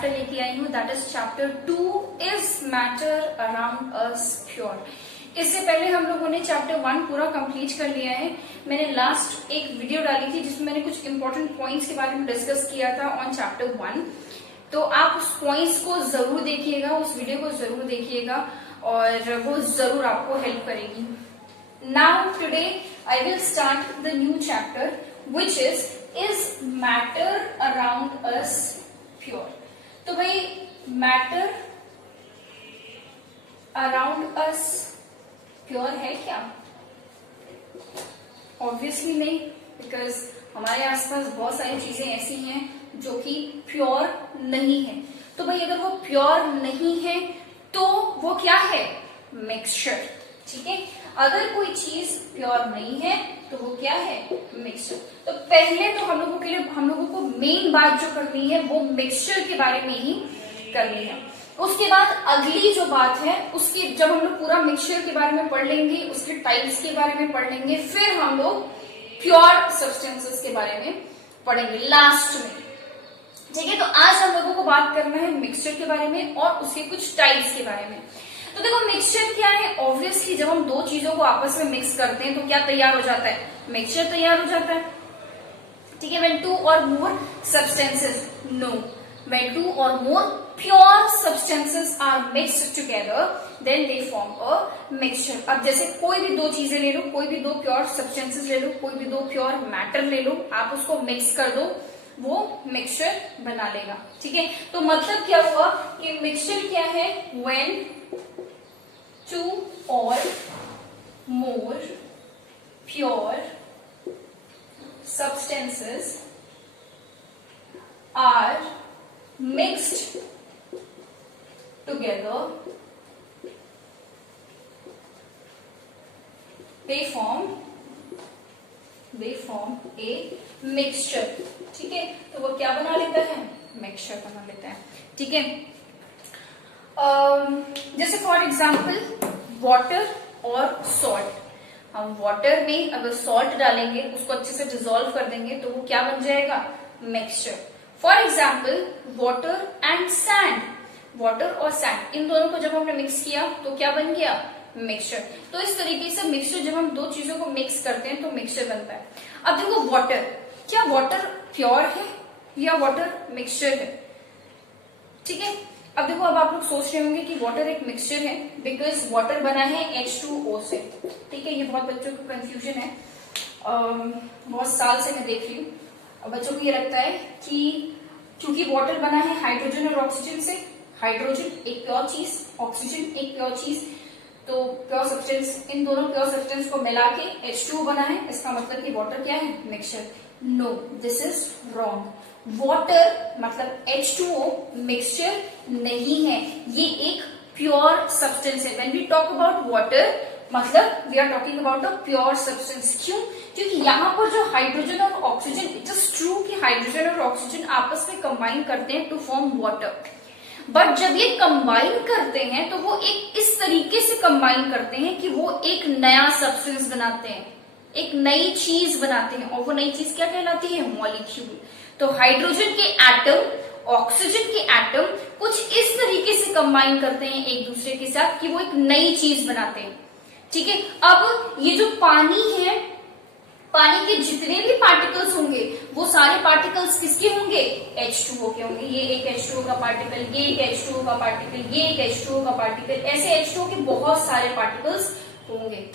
Chapter लेके आई हूँ, that is chapter 2 is matter around us pure. इससे पहले हम लोगों ने चैप्टर 1 पूरा कंप्लीट कर लिया है। मैंने लास्ट एक वीडियो डाली थी जिसमें मैंने कुछ इंपॉर्टेंट पॉइंट्स के बारे में डिस्कस किया था ऑन चैप्टर 1, तो आप उस पॉइंट्स को जरूर देखिएगा, उस वीडियो को जरूर देखिएगा और वो जरूर आपको हेल्प करेगी। Now today I will start the new chapter which is matter around us pure. तो भाई मैटर अराउंड अस प्योर है क्या? ऑब्वियसली नहीं, बिकॉज हमारे आसपास बहुत सारी चीजें ऐसी हैं जो कि प्योर नहीं है। तो भाई अगर वो प्योर नहीं है तो वो क्या है? मिक्सचर। ठीक है, अगर कोई चीज प्योर नहीं है तो वो क्या है? मिक्सचर। तो पहले तो हम लोगों को मेन बात जो करनी है वो मिक्सचर के बारे में ही करनी है। उसके बाद अगली जो बात है उसकी जब हम लोग पूरा मिक्सचर के बारे में पढ़ लेंगे, उसके टाइप्स के बारे में पढ़ लेंगे, फिर हम लोग प्योर सब्सटेंसेस के बारे में पढ़ेंगे लास्ट में। ठीक है, तो आज हम लोगों को बात करना है मिक्सचर के बारे में और उसके कुछ टाइप्स के बारे में। तो देखो मिक्सचर क्या है? ऑब्वियसली जब हम दो चीजों को आपस में मिक्स करते हैं तो क्या तैयार हो जाता है? मिक्सचर तैयार हो जाता है। ठीक है, when two or more substances, no, when two or more pure substances are mixed together, then they form a mixture। अब जैसे कोई भी दो चीजें ले लो, कोई भी दो प्योर सब्सटेंसेस ले लो, कोई भी दो प्योर मैटर ले लो, आप उसको मिक्स कर दो, वो मिक्सचर बना लेगा। ठीक है, तो मतलब क्या हुआ कि मिक्सचर क्या है? when two or more pure substances are mixed together, they form a mixture। ठीक है, तो वो क्या बना लेता है? मिक्सचर बना लेता है। ठीक है, जैसे फॉर एग्जाम्पल वाटर और सॉल्ट। हम वाटर में अगर सॉल्ट डालेंगे, उसको अच्छे से डिसॉल्व कर देंगे तो वो क्या बन जाएगा? Mixture. For example water and sand, water और सैंड, इन दोनों को जब हमने मिक्स किया तो क्या बन गया? मिक्सचर। तो इस तरीके से मिक्सचर, जब हम दो चीजों को मिक्स करते हैं तो मिक्सचर बनता है। अब देखो वाटर, क्या वाटर प्योर है या वाटर मिक्सचर है? ठीक है, अब देखो, अब आप लोग सोच रहे होंगे कि वाटर एक मिक्सचर है बिकॉज वाटर बना है H2O से। ठीक है, ये बहुत बच्चों को कंफ्यूजन है, बहुत साल से मैं देख रही हूँ। बच्चों को ये लगता है कि क्योंकि वाटर बना है हाइड्रोजन और ऑक्सीजन से, हाइड्रोजन एक प्योर चीज, ऑक्सीजन एक प्योर चीज, तो प्योर सब्सटेंस, इन दोनों प्योर सब्सटेंस को मिला के H2O बना है, इसका मतलब कि वाटर क्या है? Mixture. No, this is wrong. Water मतलब H2O मिक्सचर नहीं है, ये एक प्योर सब्सटेंस है। When we talk about water मतलब we are talking about a pure substance. क्यों? क्योंकि यहाँ पर जो हाइड्रोजन और ऑक्सीजन, इट इज ट्रू कि हाइड्रोजन और ऑक्सीजन आपस में कंबाइन करते हैं टू फॉर्म वाटर, बट जब ये कंबाइन करते हैं तो वो एक इस तरीके से कंबाइन करते हैं कि वो एक नया सब्सटेंस बनाते हैं, एक नई चीज बनाते हैं, और वो नई चीज क्या कहलाती है? मॉलिक्यूल। तो हाइड्रोजन के एटम, ऑक्सीजन के एटम कुछ इस तरीके से कंबाइन करते हैं एक दूसरे के साथ कि वो एक नई चीज बनाते हैं। ठीक है, अब ये जो पानी है, पानी के जितने भी पार्टिकल्स होंगे वो सारे पार्टिकल्स किसके होंगे? H2O के होंगे। ये एक H2O का पार्टिकल, ये एक H2O का पार्टिकल, ये एक H2O का पार्टिकल, ऐसे H2O के बहुत सारे पार्टिकल्स होंगे।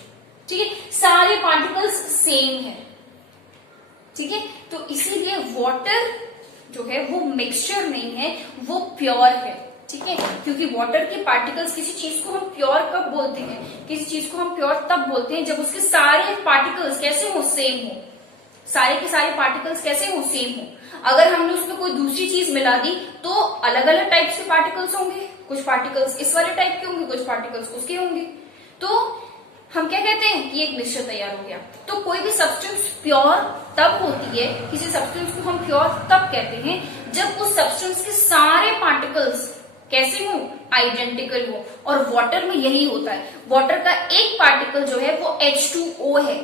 ठीक है, सारे पार्टिकल्स सेम है। ठीक है, तो इसीलिए वाटर जो है वो मिक्सचर नहीं है, वो प्योर है। ठीक है, क्योंकि वाटर के पार्टिकल्स, किसी चीज को हम प्योर कब बोलते हैं? किसी चीज को हम प्योर तब बोलते हैं जब उसके सारे पार्टिकल्स कैसे हो? सेम हो। सारे के सारे पार्टिकल्स कैसे हो? सेम हो। अगर हमने उसमें कोई दूसरी चीज मिला दी तो अलग अलग टाइप्स के पार्टिकल्स होंगे, कुछ पार्टिकल्स इस वाले टाइप के होंगे, कुछ पार्टिकल्स उसके होंगे, तो हम क्या कहते हैं कि एक मिक्सचर तैयार हो गया। तो कोई भी सब्सटेंस प्योर तब होती है, किसी सब्सटेंस को हम प्योर तब कहते हैं जब उस सब्सटेंस के सारे पार्टिकल्स कैसे हो? आइडेंटिकल हो। और वाटर में यही होता है, वाटर का एक पार्टिकल जो है वो H2O है,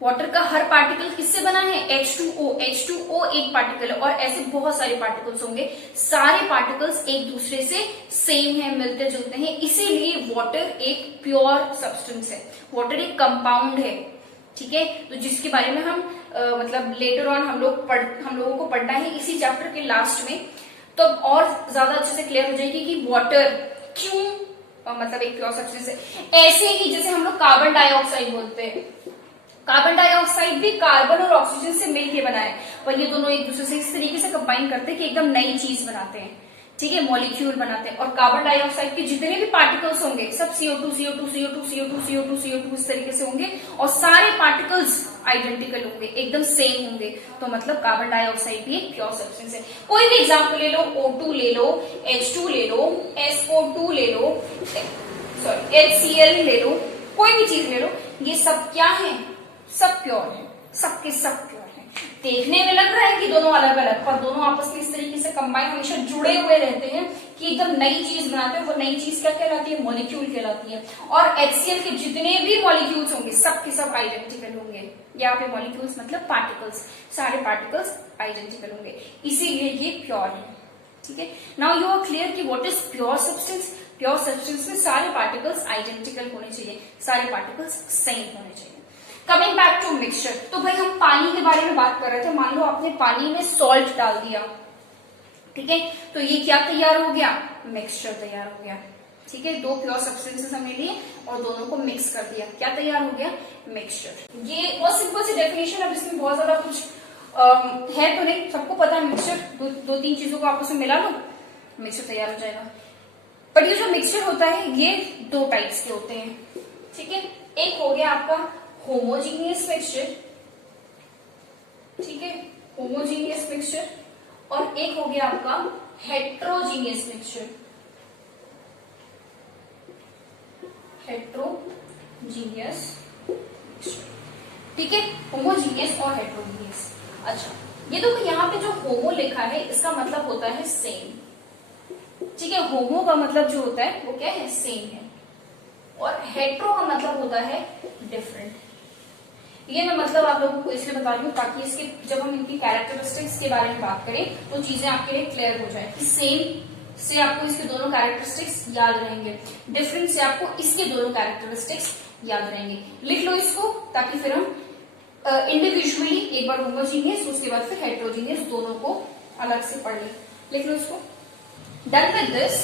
वाटर का हर पार्टिकल किससे बना है? H2O। H2O एक पार्टिकल है और ऐसे बहुत सारे पार्टिकल्स होंगे, सारे पार्टिकल्स एक दूसरे से सेम है, मिलते जुलते हैं, इसीलिए वाटर एक प्योर सब्सटेंस है, वाटर एक कंपाउंड है। ठीक है, तो जिसके बारे में हम मतलब लेटर ऑन हम लोगों को पढ़ना है इसी चैप्टर के लास्ट में, तो और ज्यादा अच्छे से क्लियर हो जाएगी कि वाटर क्यों मतलब एक प्योर सब्सटेंस है। ऐसे ही जैसे हम लोग कार्बन डाइऑक्साइड बोलते हैं, कार्बन डाइऑक्साइड भी कार्बन और ऑक्सीजन से मिलके बना है, पर ये दोनों एक दूसरे से इस तरीके से कंबाइन करते हैं कि एकदम नई चीज बनाते हैं। ठीक है, मॉलिक्यूल बनाते हैं। और कार्बन डाइऑक्साइड के जितने भी पार्टिकल्स होंगे सब CO2 CO2 CO2 CO2 CO2 CO2 इस तरीके से होंगे और सारे पार्टिकल्स आइडेंटिकल होंगे, एकदम सेम होंगे, तो मतलब कार्बन डाइऑक्साइड भी एक प्योर सब्सटेंस है। कोई भी एग्जांपल ले लो, O2 ले लो, H2 ले लो, SO2 ले लो, सॉरी HCl ले लो, कोई भी चीज ले लो, ये सब क्या है? सब प्योर है, सबके सब प्योर है। देखने में लग रहा है कि दोनों अलग अलग, पर दोनों आपस में इस तरीके से कंबाइन हमेशा जुड़े हुए रहते हैं कि एकदम नई चीज बनाते हैं। वो नई चीज क्या कहलाती है? मॉलिक्यूल कहलाती है। और HCl के जितने भी मॉलिक्यूल्स होंगे सब के सब आइडेंटिकल होंगे। यहाँ पे मॉलिक्यूल्स मतलब पार्टिकल्स, सारे पार्टिकल्स आइडेंटिकल होंगे, इसीलिए ये प्योर है। ठीक है, नाउ यू आर क्लियर कि what is pure substance. Pure substance में सारे पार्टिकल्स आइडेंटिकल होने चाहिए, सारे पार्टिकल्स सेम होने चाहिए। कमिंग बैक टू मिक्सचर, तो भाई हम पानी के बारे में बात कर रहे थे। मान लो आपने पानी में सॉल्ट डाल दिया, ठीक है, तो ये क्या तैयार हो गया? मिक्सचर तैयार हो गया। ठीक है, दो प्योर सब्सटेंसेस हमने लिए और दोनों को मिक्स कर दिया, क्या तैयार हो गया? मिक्सचर। ये बहुत सिंपल सी डेफिनेशन, अब इसमें बहुत ज्यादा कुछ है तो नहीं, सबको पता है मिक्सचर, दो तीन चीजों को आपस में मिला लो, मिक्सचर तैयार हो जाएगा। पर ये जो मिक्सचर होता है ये दो टाइप्स के होते हैं। ठीक है, एक हो गया आपका होमोजीनियस मिक्सचर, ठीक है, होमोजीनियस मिक्सचर, और एक हो गया आपका हेट्रोजीनियस मिक्सचर, हेट्रोजीनियस मिक्सचर। ठीक है, होमोजीनियस और हेट्रोजीनियस। अच्छा, ये देखो यहाँ पे जो होमो लिखा है इसका मतलब होता है सेम। ठीक है, होमो का मतलब जो होता है वो क्या है? सेम है। और हेट्रो का मतलब होता है डिफरेंट। ये मैं मतलब आप लोगों को इसलिए बता रही हूँ ताकि इसके जब हम इनकी कैरेक्टरिस्टिक्स के बारे में बात करें तो चीजें आपके लिए क्लियर हो जाए कि सेम से आपको इसके दोनों कैरेक्टरिस्टिक्स याद रहेंगे, डिफरेंट से आपको इसके दोनों कैरेक्टरिस्टिक्स याद रहेंगे। लिख लो इसको ताकि फिर हम इंडिविजुअली एक बार होमोजीनियस उसके बाद फिर हेट्रोजीनियस दोनों को अलग से पढ़ लें। लिख लो इसको। डन विद दिस,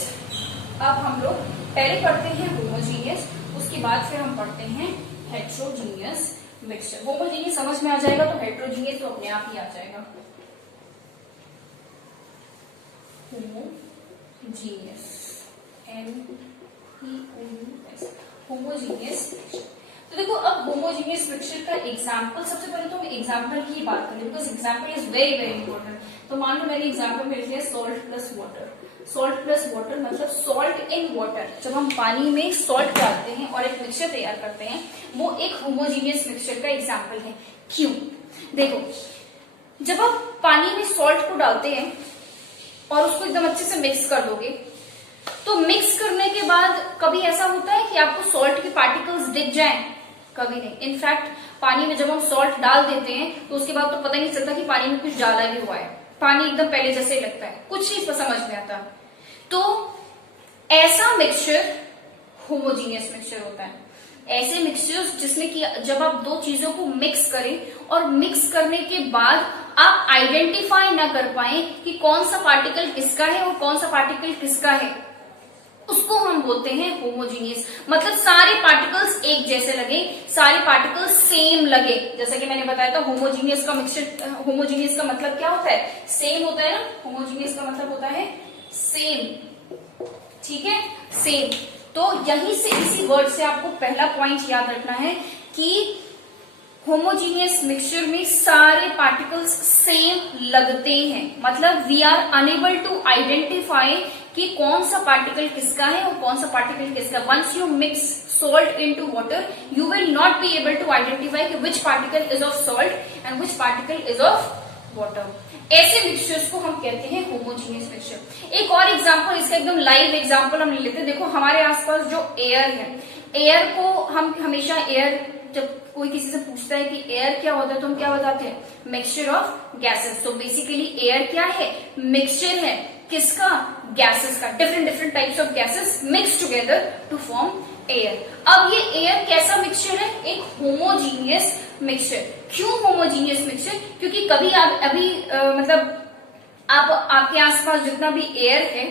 अब हम लोग पहले पढ़ते हैं होमोजीनियस, उसके बाद फिर हम पढ़ते हैं हेट्रोजीनियस मिक्सचर। होमोजीनियस समझ में आ जाएगा तो हेट्रोजीनियस तो अपने आप ही आ जाएगा। Homogeneous, MPOUS, homogeneous mixture. तो देखो, अब होमोजीनियस मिक्सचर का एग्जांपल, सबसे पहले तो हम एग्जांपल की बात करें because example is very very important. तो मान लो मैंने एग्जांपल में लिख लिया salt plus water. Salt plus water मतलब सॉल्ट इन वाटर। जब हम पानी में सॉल्ट डालते हैं और एक मिक्सचर तैयार करते हैं, वो एक होमोजीनियस मिक्सचर का एग्जांपल है। क्यों? देखो, जब आप पानी में सॉल्ट को डालते हैं और उसको एकदम अच्छे से मिक्स कर दोगे, तो मिक्स करने के बाद कभी ऐसा होता है कि आपको सॉल्ट के पार्टिकल्स दिख जाएं? कभी नहीं। इनफैक्ट पानी में जब हम सॉल्ट डाल देते हैं तो उसके बाद तो पता ही नहीं चलता कि पानी में कुछ डाला भी हुआ है, पानी एकदम पहले जैसे ही लगता है, कुछ नहीं समझ में आता। तो ऐसा मिक्सचर होमोजीनियस मिक्सचर होता है। ऐसे मिक्सचर्स जिसमें कि जब आप दो चीजों को मिक्स करें और मिक्स करने के बाद आप आइडेंटिफाई ना कर पाए कि कौन सा पार्टिकल किसका है और कौन सा पार्टिकल किसका है, उसको हम बोलते हैं होमोजीनियस। मतलब सारे पार्टिकल्स एक जैसे लगे, सारे पार्टिकल्स सेम लगे। जैसा कि मैंने बताया था होमोजीनियस का मिक्सचर, होमोजीनियस का मतलब क्या होता है? सेम होता है ना। होमोजीनियस का मतलब होता है सेम। ठीक है, सेम। तो यहीं से, इसी वर्ड से आपको पहला पॉइंट याद रखना है कि होमोजीनियस मिक्सचर में सारे पार्टिकल्स सेम लगते हैं। मतलब we are unable to identify कि कौन सा पार्टिकल किसका है और कौन सा पार्टिकल किसका। Once you mix salt into water, you will not be able to identify कि which particle is of salt and which particle is of water. ऐसे मिक्सचर्स को हम कहते हैं होमोजीनियस मिक्सचर। एक और एग्जांपल, इसका एकदम लाइव एग्जांपल हम लेते हैं। देखो, हमारे आसपास जो एयर है, एयर को हम हमेशा एयर जब कोई किसी से पूछता है कि एयर क्या होता है तो हम क्या बताते हैं, मिक्सचर ऑफ गैसेस। तो बेसिकली एयर क्या है, मिक्सचर है किसका, गैसेस का। Different different types of gases mix together to form air. अब ये एयर कैसा मिक्सचर है, एक होमोजीनियस मिक्सचर। क्यों होमोजीनियस मिक्सचर, क्योंकि कभी आप अभी मतलब आप आपके आसपास जितना भी एयर है,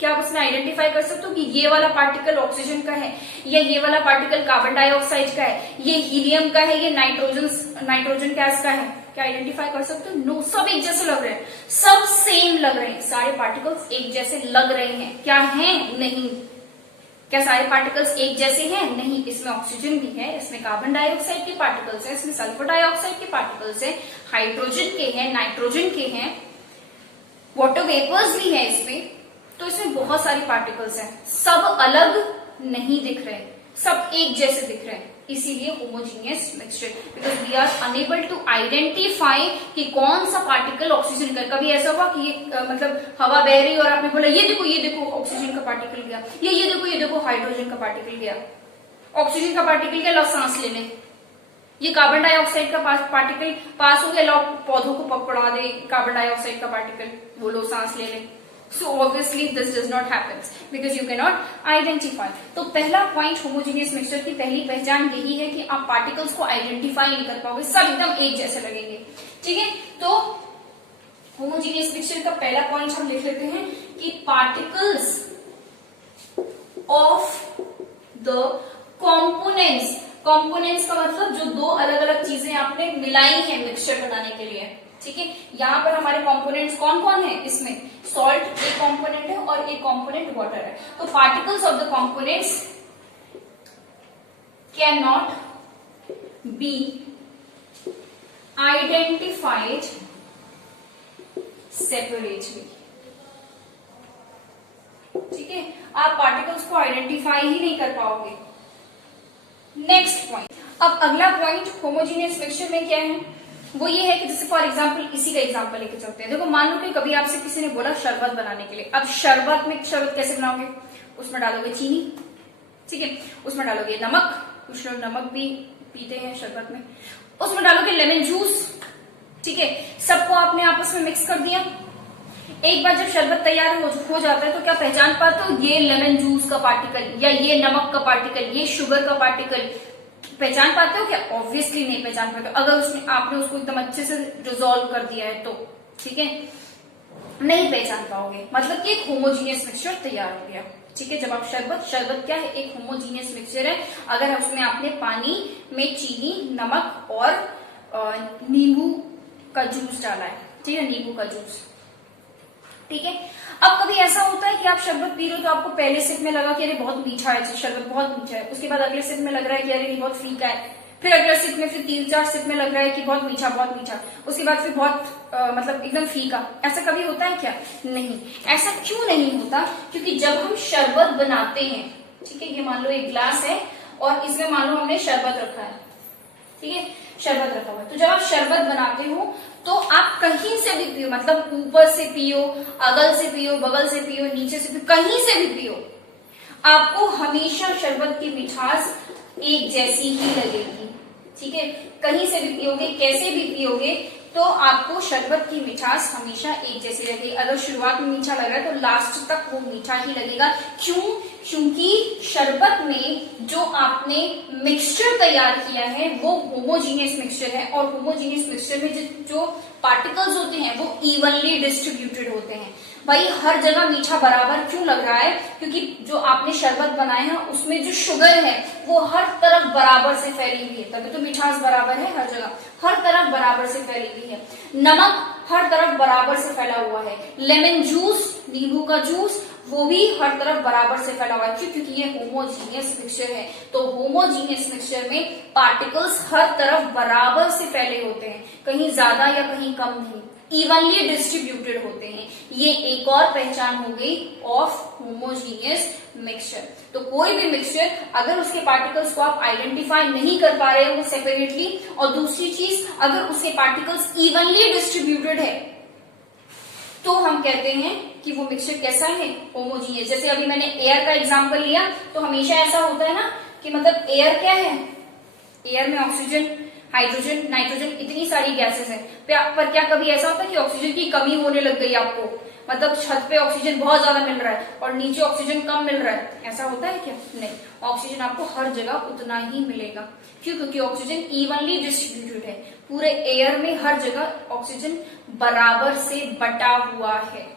क्या आप उसमें आइडेंटिफाई कर सकते हो कि ये वाला पार्टिकल ऑक्सीजन का है, या ये वाला पार्टिकल कार्बन डाइऑक्साइड का है, ये हीलियम का है, ये नाइट्रोजन गैस का है? क्या आइडेंटिफाई कर सकते हो? नो, सब एक जैसे लग रहे हैं, सब सेम लग रहे हैं, सारे पार्टिकल्स एक जैसे लग रहे हैं। क्या हैं? नहीं। क्या सारे पार्टिकल्स एक जैसे हैं? नहीं। इसमें ऑक्सीजन भी है, इसमें कार्बन डाइऑक्साइड के पार्टिकल्स हैं, इसमें सल्फर डाइऑक्साइड के पार्टिकल्स हैं, हाइड्रोजन के हैं, नाइट्रोजन के हैं, वाटर वेपर्स भी है इसमें। तो इसमें बहुत सारी पार्टिकल्स हैं, सब अलग नहीं दिख रहे, सब एक जैसे दिख रहे हैं, इसीलिए homogeneous mixture. Because we are unable to identify कि कौन सा पार्टिकल ऑक्सीजन का। कभी ऐसा हुआ कि ये मतलब हवा बह रही और आपने बोला ये देखो ऑक्सीजन का पार्टिकल गया, ये देखो हाइड्रोजन का पार्टिकल गया। ऑक्सीजन का पार्टिकल गया, लो सांस लेने। ये कार्बन डाइऑक्साइड का पार्टिकल पास हो गया, लो पौधों को पकड़ा दे कार्बन डाइऑक्साइड का पार्टिकल, वो लो सांस ले ले। So obviously this does not happen because you cannot identify. तो पहला पॉइंट होमोजीनियस मिक्सचर की पहली पहचान यही है कि आप पार्टिकल्स को आइडेंटिफाई नहीं कर पाओगे, सब एकदम एक जैसे लगेंगे। ठीक है, तो होमोजीनियस मिक्सचर का पहला पॉइंट हम लिख लेते हैं कि particles of the components. Components का मतलब जो दो अलग अलग चीजें आपने मिलाई हैं मिक्सचर बनाने के लिए। ठीक है, यहाँ पर हमारे कंपोनेंट्स कौन कौन है, इसमें सॉल्ट एक कंपोनेंट है और एक कंपोनेंट वाटर है। तो particles of the components can not be identified separately. ठीक है, आप पार्टिकल्स को आइडेंटिफाई ही नहीं कर पाओगे। नेक्स्ट पॉइंट, अब अगला पॉइंट होमोजीनियस मिक्सचर में क्या है, वो ये है कि जैसे फॉर एग्जाम्पल इसी का एग्जाम्पल लेके चलते हैं। देखो मान लो कि कभी आपसे किसी ने बोला शरबत बनाने के लिए। अब शरबत कैसे बनाओगे, उसमें डालोगे चीनी, ठीक है, उसमें डालोगे नमक, कुछ लोग नमक भी पीते हैं शरबत में, उसमें डालोगे लेमन जूस। ठीक है, सबको आपने आपस में मिक्स कर दिया। एक बार जब शरबत तैयार हो जाता है तो क्या पहचान पाते हो, ये लेमन जूस का पार्टिकल, या ये नमक का पार्टिकल, ये शुगर का पार्टिकल, पहचान पाते हो क्या? ऑब्वियसली नहीं पहचान पाते हो, अगर उसने आपने उसको एकदम अच्छे से डिसॉल्व कर दिया है तो। ठीक है, नहीं पहचान पाओगे, मतलब कि एक होमोजीनियस मिक्सचर तैयार हो गया। ठीक है, जब आप शरबत क्या है, एक होमोजीनियस मिक्सचर है। अगर उसमें आपने पानी में चीनी, नमक और नींबू का जूस डाला है, ठीक है, नींबू का जूस। ठीक है, अब कभी ऐसा होता है कि आप शरबत पी रहे हो तो आपको पहले सिप में लगा कि अरे बहुत मीठा है, शरबत बहुत मीठा है, उसके बाद अगले सिप में लग रहा है कि अरे ये बहुत फीका है, फिर अगले सिप में, फिर 3-4 सिप में लग रहा है कि बहुत मीठा, उसके बाद फिर बहुत मतलब एकदम फीका। ऐसा कभी होता है क्या? नहीं। ऐसा क्यों नहीं होता? क्योंकि जब हम शरबत बनाते हैं, ठीक है, ये मान लो एक ग्लास है और इसमें मान लो हमने शरबत रखा है, ठीक है, शरबत रखा हुआ है। तो जब आप शरबत बनाते हो तो आप कहीं से भी पियो, मतलब ऊपर से पियो, अगल से पियो, बगल से पियो, नीचे से पियो, कहीं से भी पियो, आपको हमेशा शरबत की मिठास एक जैसी ही लगेगी। ठीक है, कहीं से भी पियोगे, कैसे भी पियोगे, तो आपको शरबत की मिठास हमेशा एक जैसी लगेगी। अगर शुरुआत में मीठा लग रहा है तो लास्ट तक वो मीठा ही लगेगा। क्यों? क्योंकि शरबत में जो आपने मिक्सचर तैयार किया है वो होमोजीनियस मिक्सचर है, और होमोजीनियस मिक्सचर में जो पार्टिकल्स होते हैं वो इवनली डिस्ट्रीब्यूटेड होते हैं। भाई हर जगह मीठा बराबर क्यों लग रहा है? क्योंकि जो आपने शरबत बनाया है उसमें जो शुगर है वो हर तरफ बराबर से फैली हुई है, तभी तो मिठास बराबर है, हर जगह हर तरफ बराबर से फैली हुई है। नमक हर तरफ बराबर से फैला हुआ है, लेमन जूस, नींबू का जूस, वो भी हर तरफ बराबर से फैला हुआ है। क्यों? क्योंकि ये होमोजीनियस मिक्सचर है। तो होमोजीनियस मिक्सचर में पार्टिकल्स हर तरफ बराबर से फैले होते हैं, कहीं ज्यादा या कहीं कम नहीं, इवनली डिस्ट्रीब्यूटेड होते हैं। ये एक और पहचान हो गई ऑफ होमोजीनियस मिक्सचर। तो कोई भी मिक्सचर अगर उसके पार्टिकल्स को आप आइडेंटिफाई नहीं कर पा रहे हो सेपरेटली, और दूसरी चीज अगर उसके पार्टिकल्स इवनली डिस्ट्रीब्यूटेड है, तो हम कहते हैं कि वो मिक्सचर कैसा है, होमोजीनियस। जैसे अभी मैंने एयर का एग्जांपल लिया, तो हमेशा ऐसा होता है ना कि मतलब एयर क्या है, एयर में ऑक्सीजन, हाइड्रोजन, नाइट्रोजन, इतनी सारी गैसेस हैं, पर क्या कभी ऐसा होता है कि ऑक्सीजन की कमी होने लग गई आपको, मतलब छत पे ऑक्सीजन बहुत ज्यादा मिल रहा है और नीचे ऑक्सीजन कम मिल रहा है, ऐसा होता है क्या? नहीं, ऑक्सीजन आपको हर जगह उतना ही मिलेगा। क्यों? क्योंकि ऑक्सीजन इवनली डिस्ट्रीब्यूटेड है, पूरे एयर में हर जगह ऑक्सीजन बराबर से बटा हुआ है।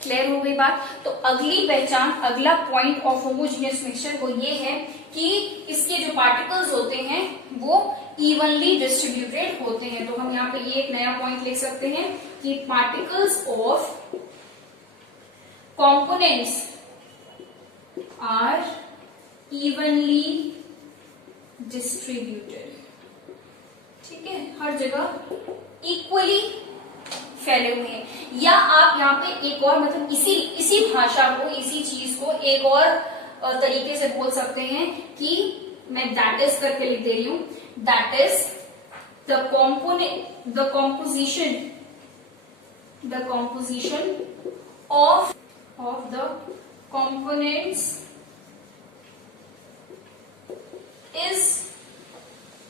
क्लियर हो गई बात? तो अगली पहचान, अगला पॉइंट ऑफ होमोजीनियस मिक्सचर वो ये है कि इसके जो पार्टिकल्स होते हैं वो इवनली डिस्ट्रीब्यूटेड होते हैं। तो हम यहाँ पे ये एक नया पॉइंट लिख सकते हैं कि particles of components are evenly distributed. ठीक है, हर जगह इक्वली फैले हुए हैं। या आप यहाँ पे एक और मतलब इसी भाषा को, इसी चीज को एक और तरीके से बोल सकते हैं कि मैं दैट इज करके लिख दे रही हूं, that is the composition of the components is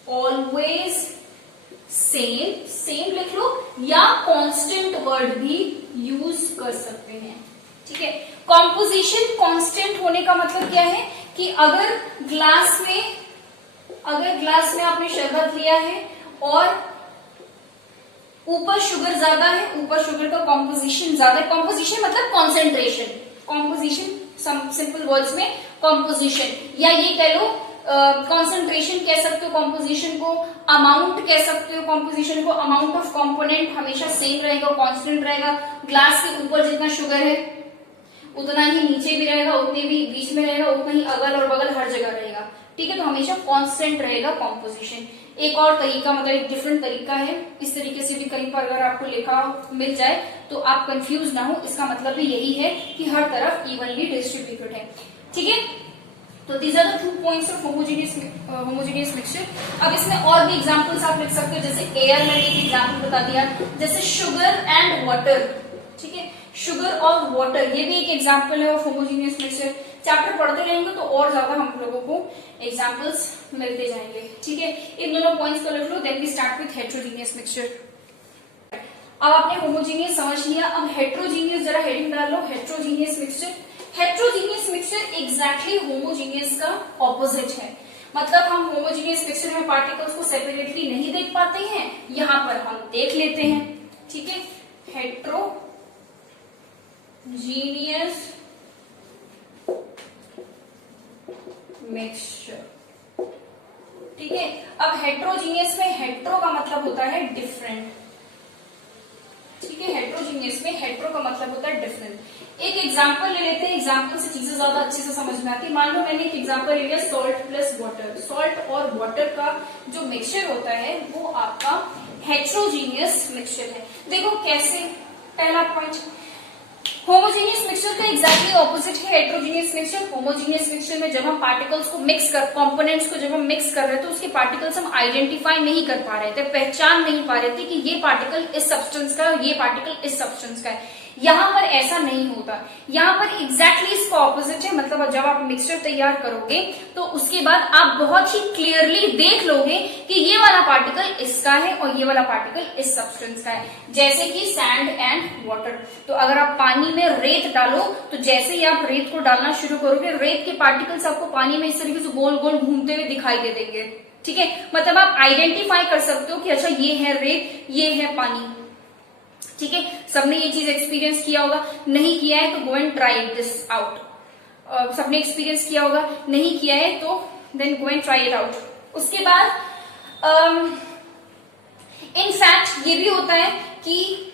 always same लिख लो या कांस्टेंट वर्ड भी यूज कर सकते हैं। ठीक है, कॉम्पोजिशन कांस्टेंट होने का मतलब क्या है कि अगर ग्लास में आपने शरबत लिया है और ऊपर शुगर ज्यादा है, ऊपर शुगर का कॉम्पोजिशन ज्यादा है, कॉम्पोजिशन मतलब कॉन्सेंट्रेशन, कॉम्पोजिशन सिंपल वर्ड्स में कॉम्पोजिशन, या ये कह लो कॉन्सेंट्रेशन कह सकते हो कॉम्पोजिशन को, अमाउंट कह सकते हो कॉम्पोजिशन को, अमाउंट ऑफ कंपोनेंट हमेशा सेम रहेगा, कांस्टेंट रहेगा। ग्लास के ऊपर जितना शुगर है उतना ही नीचे भी रहेगा, उतने भी बीच में रहेगा, उतना ही अगल और बगल हर जगह रहेगा। ठीक है, तो हमेशा कांस्टेंट रहेगा कॉम्पोजिशन। एक और तरीका, मतलब एक डिफरेंट तरीका है, इस तरीके से भी कहीं पर अगर आपको लिखा मिल जाए तो आप कंफ्यूज ना हो, इसका मतलब भी यही है कि हर तरफ इवनली डिस्ट्रीब्यूटेड है। ठीक है, तो these are the 2 points of homogeneous mixture. अब इसमें और भी एग्जांपल्स आप लिख सकते हो, जैसे एयर में एक एग्जांपल बता दिया, जैसे शुगर एंड वाटर। ठीक है, शुगर और वाटर, ये भी एक एग्जांपल है ऑफ होमोजेनियस मिक्सचर। चैप्टर पढ़ते रहेंगे तो और ज्यादा हम लोगों को एग्जांपल्स मिलते जाएंगे। ठीक है, इन दोनों पॉइंट्स को लिख लो, then we start with heterogeneous mixture. अब आपने होमोजीनियस समझ लिया, अब हेट्रोजीनियस जरा हेडिंग डाल लो, heterogeneous mixture. Heterogeneous mixture exactly homogeneous का ऑपोजिट है, मतलब हम होमोजीनियस मिक्सचर में पार्टिकल्स को सेपरेटली नहीं देख पाते हैं, यहां पर हम देख लेते हैं। ठीक है, हेट्रोजीनियस मिक्सचर। ठीक है, अब हेट्रोजीनियस में हेट्रो का मतलब होता है डिफरेंट। ठीक है, हेट्रोजीनियस में हेट्रो का मतलब होता है डिफरेंट। एक एग्जांपल ले लेते हैं, एग्जांपल से चीजें ज्यादा अच्छे से समझ में आती है। मान लो मैंने एक एग्जांपल ले लिया, सॉल्ट प्लस वाटर। सॉल्ट और वाटर का जो मिक्सचर होता है वो आपका हेट्रोजीनियस मिक्सचर है। देखो कैसे, पहला पॉइंट, होमोजीनियस मिक्सचर का एग्जैक्टली ऑपोजिट है हेट्रोजीनियस मिक्सचर। होमोजीनियस मिक्सचर में जब हम पार्टिकल्स को मिक्स कर, कंपोनेंट्स को जब हम मिक्स कर रहे थे तो उसके पार्टिकल्स हम आइडेंटिफाई नहीं कर पा रहे थे, पहचान नहीं पा रहे थे कि ये पार्टिकल इस सब्सटेंस का है और ये पार्टिकल इस सब्सटेंस का है। यहाँ पर ऐसा नहीं होता, यहाँ पर एग्जैक्टली इसका ऑपोजिट है। मतलब जब आप मिक्सचर तैयार करोगे तो उसके बाद आप बहुत ही क्लियरली देख लोगे कि ये वाला पार्टिकल इसका है और ये वाला पार्टिकल इस सब्सटेंस का है। जैसे कि सैंड एंड वाटर, तो अगर आप पानी में रेत डालो तो जैसे ही आप रेत को डालना शुरू करोगे, रेत के पार्टिकल्स आपको पानी में इस तरीके से गोल गोल घूमते हुए दिखाई दे देंगे। ठीक है, मतलब आप आइडेंटिफाई कर सकते हो कि अच्छा ये है रेत, ये है पानी। ठीक है, सबने ये चीज एक्सपीरियंस किया होगा, नहीं किया है तो go and try this out. सबने एक्सपीरियंस किया होगा, नहीं किया है तो then go and try it out. उसके बाद इनफैक्ट ये भी होता है कि,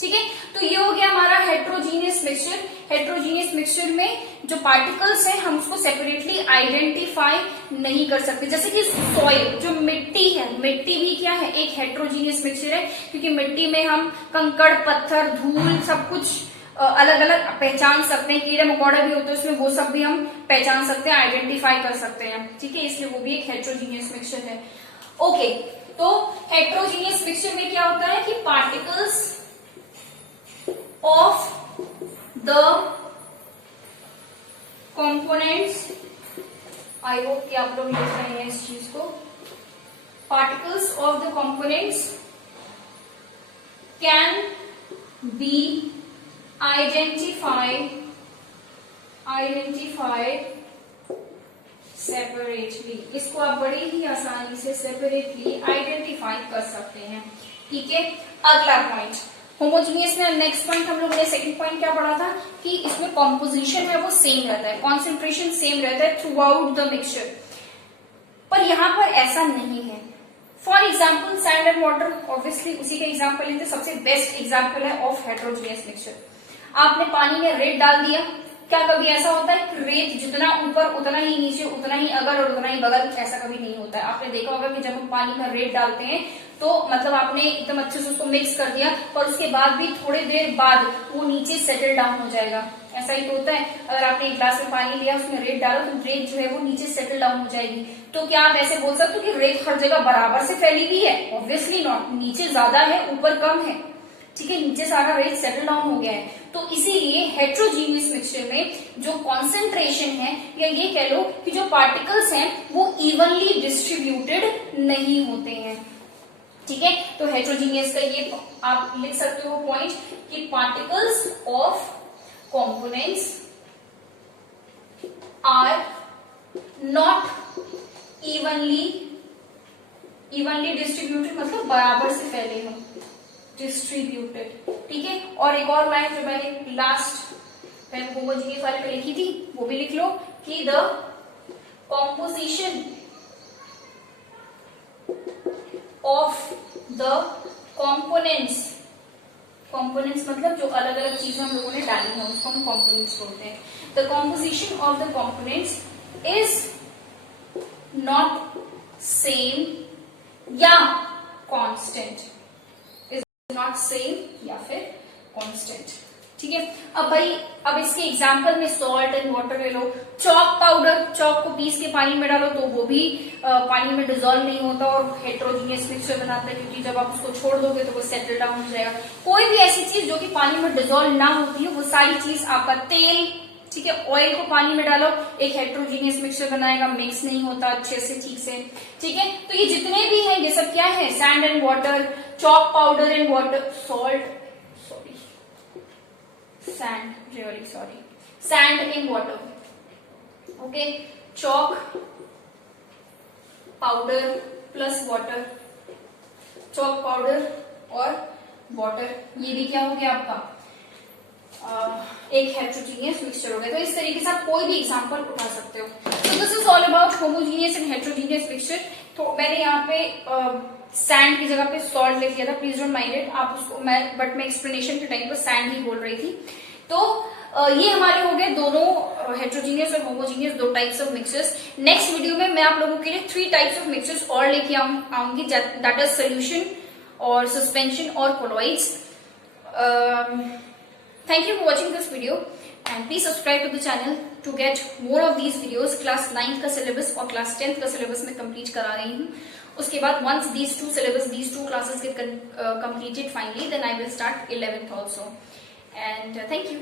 ठीक है, तो ये हो गया हमारा हेट्रोजीनियस मिक्सचर। हेट्रोजीनियस मिक्सचर में जो पार्टिकल्स हैं हम उसको सेपरेटली आइडेंटिफाई नहीं कर सकते। जैसे कि सॉइल, जो मिट्टी है, मिट्टी भी क्या है, एक हेट्रोजीनियस मिक्सचर है, क्योंकि मिट्टी में हम कंकड़, पत्थर, धूल सब कुछ अलग अलग पहचान सकते हैं। कीड़े मकोड़े भी होते हैं उसमें, वो सब भी हम पहचान सकते हैं, आइडेंटिफाई कर सकते हैं। ठीक है, इसलिए वो भी एक हेट्रोजीनियस मिक्सचर है। ओके, तो हेट्रोजीनियस मिक्सचर में क्या होता है कि particles of the components I hope कि आप लोग लिख रहे हैं इस चीज को। Particles of the components can be identified separately. इसको आप बड़ी ही आसानी से सेपरेटली आइडेंटिफाई कर सकते हैं। ठीक है, अगला पॉइंट होमोजीनियस में। नेक्स्ट पॉइंट हम लोगों ने सेकंड पॉइंट क्या पढ़ा था कि इसमें कॉम्पोजिशन है वो सेम रहता है, कॉन्सेंट्रेशन सेम रहता है थ्रू आउट द मिक्सचर, पर यहां पर ऐसा नहीं है। For example sand and water, obviously उसी का एग्जाम्पल लेते, सबसे बेस्ट एग्जाम्पल है ऑफ हेट्रोजीनियस मिक्सचर। आपने पानी में रेत डाल दिया, क्या कभी ऐसा होता है कि रेत जितना ऊपर उतना ही नीचे, उतना ही अगल और उतना ही बगल? ऐसा कभी नहीं होता है। आपने देखा होगा कि जब हम पानी में रेत डालते हैं तो मतलब आपने एकदम अच्छे से उसको मिक्स कर दिया, पर उसके बाद भी थोड़ी देर बाद वो नीचे सेटल डाउन हो जाएगा। ऐसा ही तो होता है। अगर आपने एक ग्लास में पानी लिया, उसमें रेत डालो, तो रेत जो है वो नीचे सेटल डाउन हो जाएगी। तो क्या आप ऐसे बोल सकते हो कि रेत हर जगह बराबर से फैली हुई है? Obviously not. नीचे ज्यादा है, ऊपर कम है। ठीक है, नीचे सारा रेत सेटल डाउन हो गया है। तो इसीलिए हेट्रोजीनियस मिक्सचर में जो कॉन्सेंट्रेशन है, या ये कह लो कि जो पार्टिकल्स हैं वो इवनली डिस्ट्रीब्यूटेड नहीं होते हैं। ठीक है, तो हेट्रोजीनियस का ये आप लिख सकते हो पॉइंट कि particles of components are not evenly distributed, मतलब बराबर से फैले हों, डिस्ट्रीब्यूटेड। ठीक है, और एक और लाइन जो मैंने लास्ट में होमोजीनियस वाले पे लिखी थी वो भी लिख लो कि the composition of the components, components मतलब जो अलग अलग चीजें हम लोगों ने डाली हैं उसको हम कंपोनेंट्स बोलते हैं। The composition of the components is not same या कांस्टेंट, नॉट सेम या फिर कांस्टेंट। ठीक है, अब भाई अब इसके एग्जांपल में सॉल्ट एंड वाटर ले लो। चॉक पाउडर, चॉक को पीस के पानी में डालो तो वो भी पानी में डिजोल्व नहीं होता और हेट्रोजीनियस मिक्सचर बनाता है, क्योंकि जब आप उसको छोड़ दोगे तो वो सेटल डाउन हो जाएगा। कोई भी ऐसी चीज जो कि पानी में डिजोल्व ना होती है, वो सारी चीज, आपका तेल, ठीक है, ऑयल को पानी में डालो, एक हेट्रोजीनियस मिक्सचर बनाएगा, मिक्स नहीं होता अच्छे से, ठीक से। ठीक है, तो ये जितने भी हैं ये सब क्या है? Sand and water, chalk powder and water, salt, sorry sand, really sorry, sand and water, okay, chalk powder plus water, chalk powder और वाटर, ये भी क्या हो गया आपका एक हेट्रोजीनियस मिक्सचर हो गया। तो इस तरीके से आप कोई भी एग्जांपल उठा सकते हो। तो this is all about homogeneous and heterogeneous mixture. तो मैंने यहाँ पे सैंड की जगह पे सॉल्ट लिख दिया था, प्लीज डोंट माइंड इट, आप उसको मैं एक्सप्लेनेशन के टाइम पर सैंड ही बोल रही थी। तो ये हमारे हो गए दोनों हेट्रोजीनियस और होमोजीनियस, दो types of mixtures. Next video में मैं आप लोगों के लिए 3 टाइप्स ऑफ मिक्सचर्स और लेके आऊंगी, दैट इज सोल्यूशन और सस्पेंशन और colloids. Thank you for watching this video and please subscribe to the channel to get more of these videos. Class 9th का सिलेबस और क्लास 10th का syllabus में complete करा रही हूँ। उसके बाद once these two classes get completed finally, then I will start 11th also. And thank you.